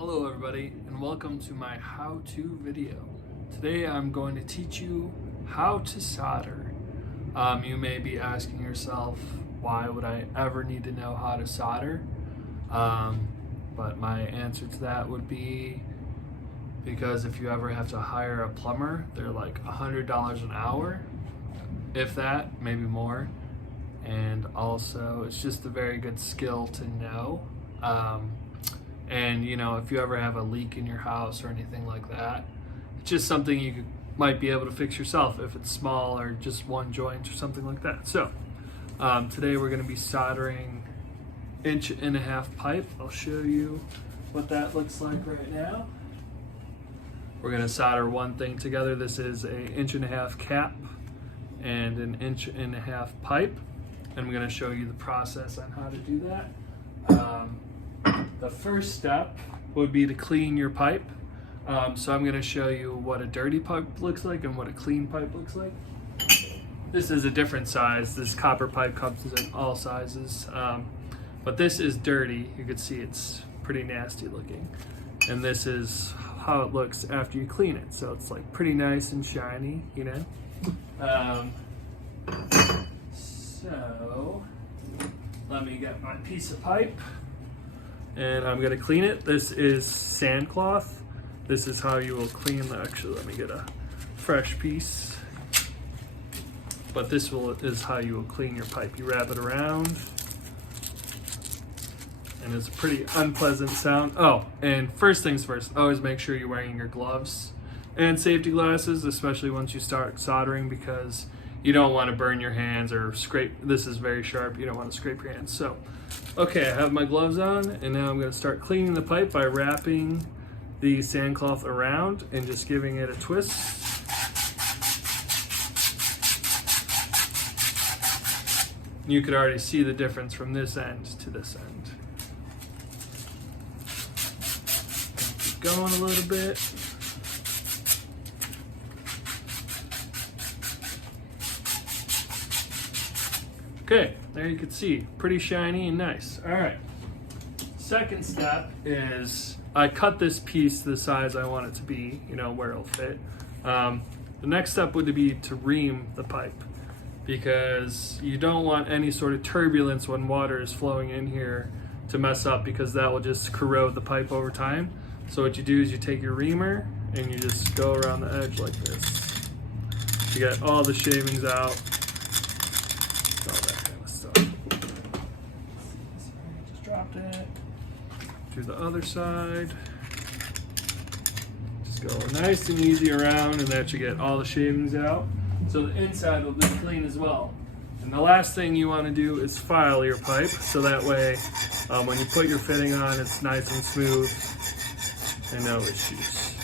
Hello everybody and welcome to my how-to video. Today I'm going to teach you how to solder. You may be asking yourself, why would I ever need to know how to solder? But my answer to that would be because if you ever have to hire a plumber, they're like $100 an hour, if that, maybe more. And also it's just a very good skill to know. And you know, if you ever have a leak in your house or anything like that, it's just something you might be able to fix yourself if it's small or just one joint or something like that. So today we're going to be soldering 1.5-inch pipe. I'll show you what that looks like right now. We're going to solder one thing together. This is a 1.5-inch cap and an 1.5-inch pipe, and I'm going to show you the process on how to do that. The first step would be to clean your pipe. So I'm going to show you what a dirty pipe looks like and what a clean pipe looks like. This is a different size. This copper pipe comes in all sizes. But this is dirty. You can see it's pretty nasty looking. And this is how it looks after you clean it. So it's like pretty nice and shiny, you know. So let me get my piece of pipe. And I'm going to clean it. This is sandcloth. This is how you will clean the, actually let me get a fresh piece. But this is how you will clean your pipe. You wrap it around. And it's a pretty unpleasant sound. Oh, and first things first, always make sure you're wearing your gloves and safety glasses, especially once you start soldering, because you don't want to burn your hands or scrape. This is very sharp. You don't want to scrape your hands. So, okay, I have my gloves on, and now I'm going to start cleaning the pipe by wrapping the sandcloth around and just giving it a twist. You could already see the difference from this end to this end. Keep going a little bit. Okay, there you can see, pretty shiny and nice. All right, second step is I cut this piece to the size I want it to be, you know, where it'll fit. The next step would be to ream the pipe, because you don't want any sort of turbulence when water is flowing in here to mess up, because that will just corrode the pipe over time. So what you do is you take your reamer and you just go around the edge like this. You get all the shavings out. Dropped it. To the other side. Just go nice and easy around, and that should get all the shavings out. So the inside will be clean as well. And the last thing you want to do is file your pipe, so that way when you put your fitting on, it's nice and smooth and no issues.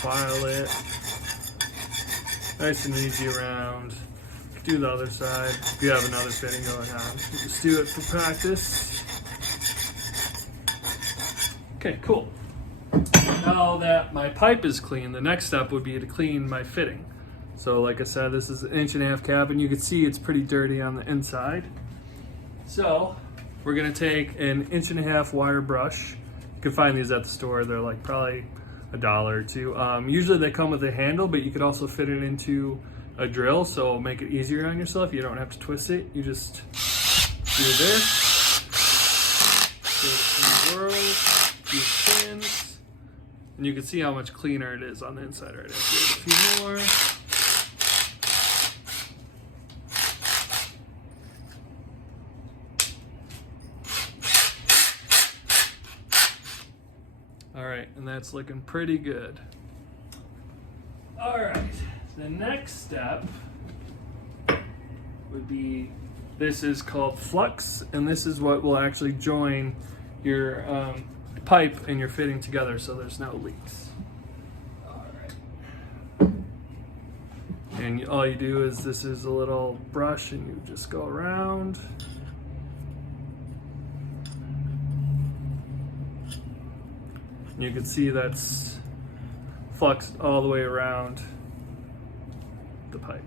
File it. Nice and easy around. Do the other side if you have another fitting going on. Just do it for practice. Okay, cool. Now that my pipe is clean, the next step would be to clean my fitting. So like I said, this is an 1.5-inch cap, and you can see it's pretty dirty on the inside. So we're gonna take an 1.5-inch wire brush. You can find these at the store. They're like probably $1 or $2. Usually they come with a handle, but you could also fit it into a drill, so it'll make it easier on yourself. You don't have to twist it. You just do this. Give it a whirl, few spins, and you can see how much cleaner it is on the inside right now. Give it a few more. All right, and that's looking pretty good. All right. The next step would be, this is called flux, and this is what will actually join your pipe and your fitting together so there's no leaks. All right. And all you do is, this is a little brush, and you just go around. And you can see that's fluxed all the way around the pipe.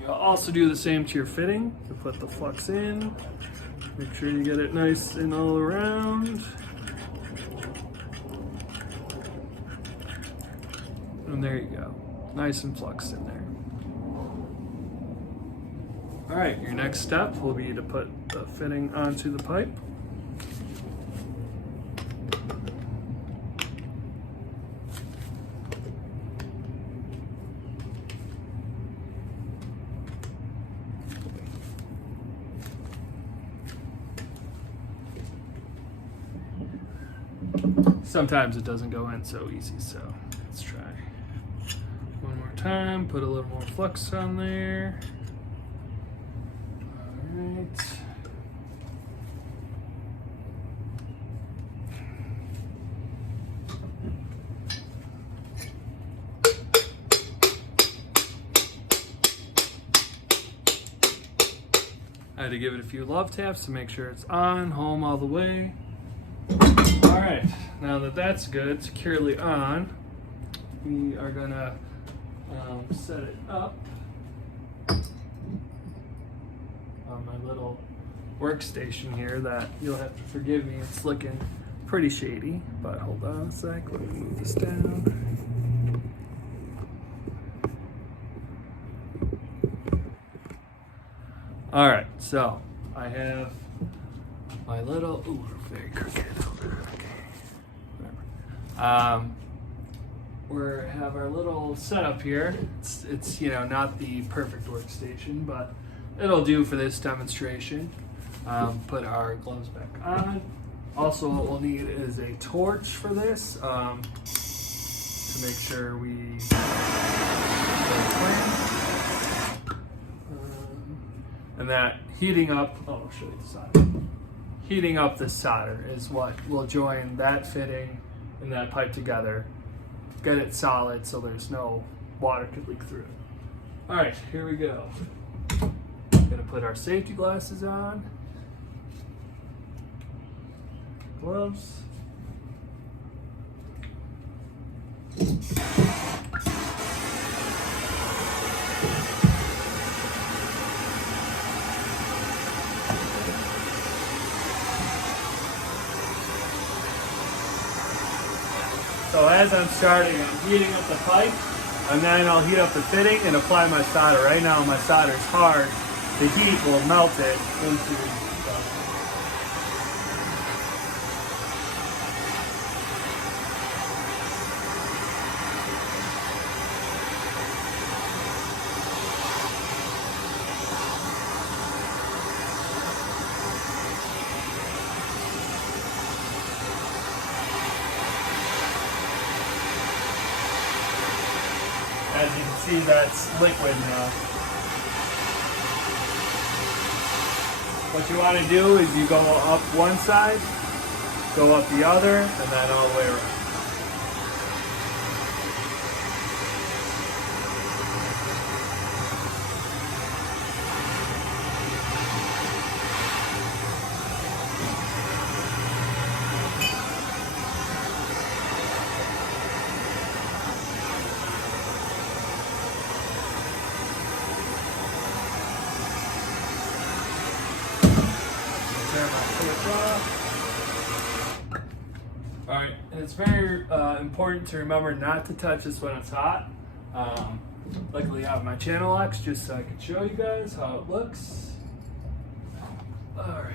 You You'll also do the same to your fitting. You put the flux in, make sure you get it nice and all around. And there you go, nice and fluxed in there. All right, your next step will be to put the fitting onto the pipe. Sometimes it doesn't go in so easy, so let's try one more time. Put a little more flux on there. All right. I had to give it a few love taps to make sure it's on, home all the way. All right, now that that's good, securely on, we are gonna set it up on my little workstation here that you'll have to forgive me, it's looking pretty shady, but hold on a sec, let me move this down. All right, so I have my little, ooh, very crooked. We have our little setup here. It's you know, not the perfect workstation, but it'll do for this demonstration. Put our gloves back on. Also, what we'll need is a torch for this to make sure we and that heating up. Oh, I'll show you the solder. Heating up the solder is what will join that fitting and that pipe together. Get it solid so there's no water could leak through it. All right, here we go. Gonna put our safety glasses on. Gloves. So as I'm starting, I'm heating up the pipe, and then I'll heat up the fitting and apply my solder. Right now my solder is hard. The heat will melt it into the As you can see, that's liquid now. What you want to do is you go up one side, go up the other, and then all the way around. All right, and it's very important to remember not to touch this when it's hot. Luckily I have my channel locks just so I can show you guys how it looks. All right.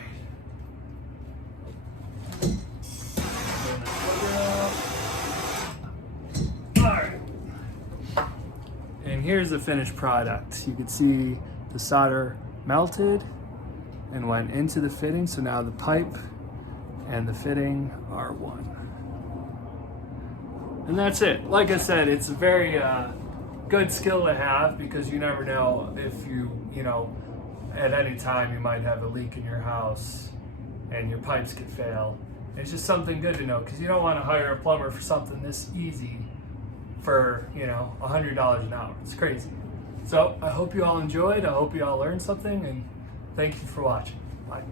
All right. And here's the finished product. You can see the solder melted and went into the fitting, so now the pipe and the fitting are one. And that's it. Like I said, it's a very good skill to have because you never know if you know, at any time you might have a leak in your house and your pipes could fail. It's just something good to know because you don't want to hire a plumber for something this easy for, you know, $100 an hour. It's crazy. So I hope you all enjoyed. I hope you all learned something, and thank you for watching. Bye.